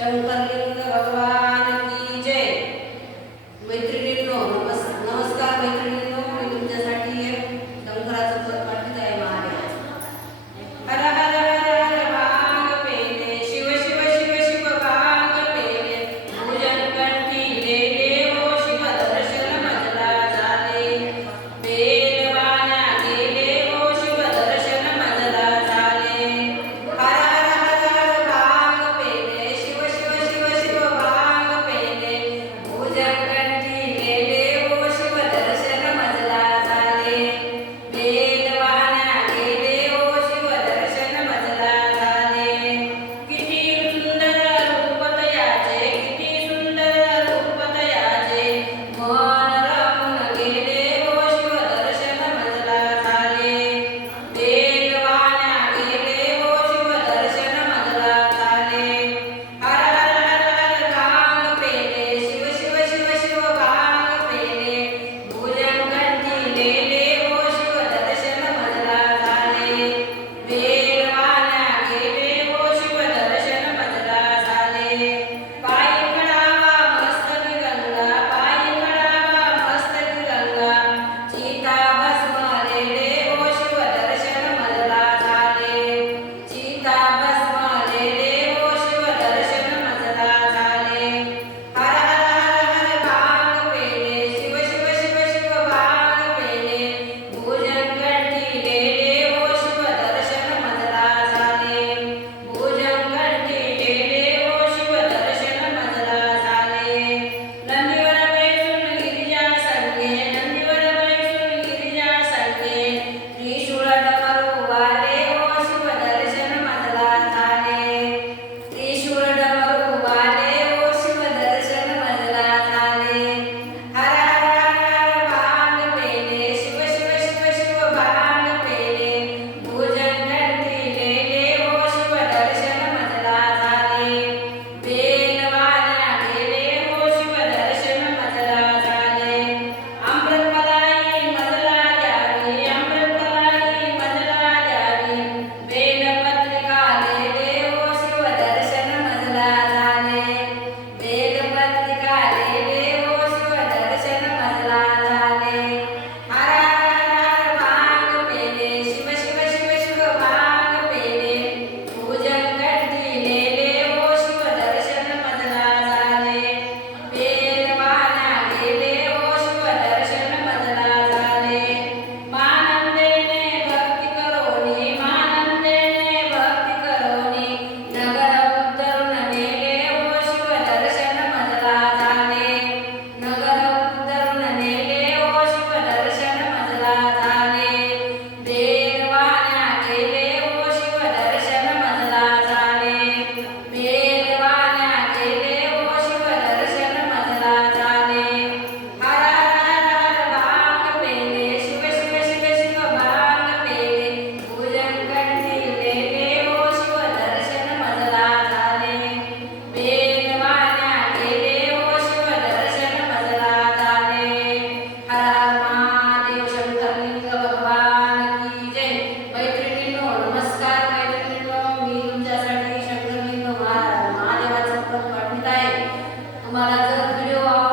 शङ्करलिङ्ग भगवान् तुम्हाला जर व्हिडिओ